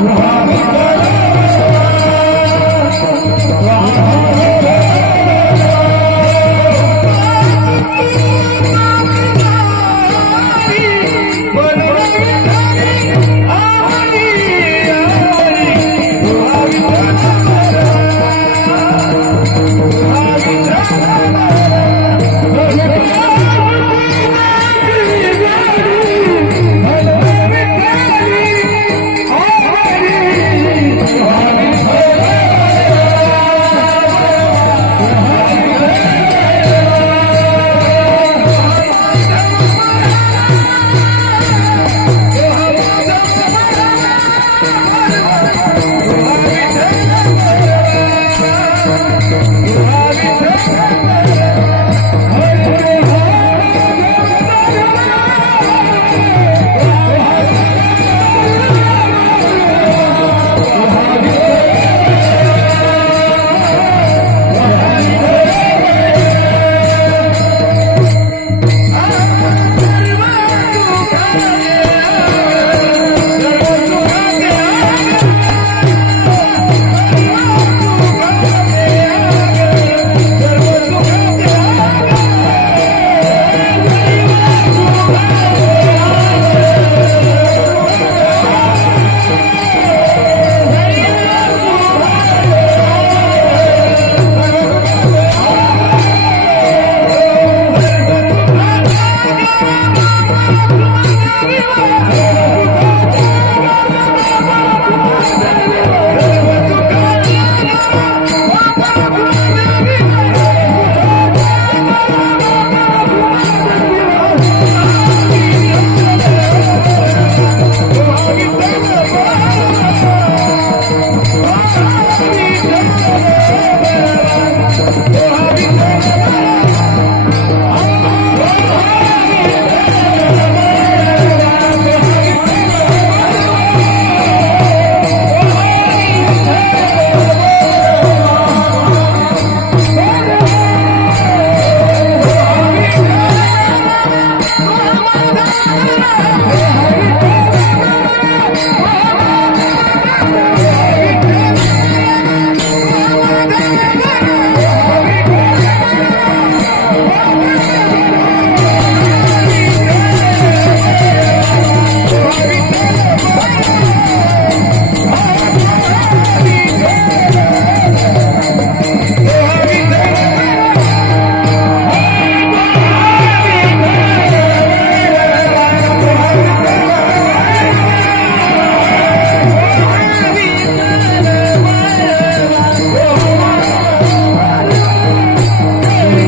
Muhammad. Viva!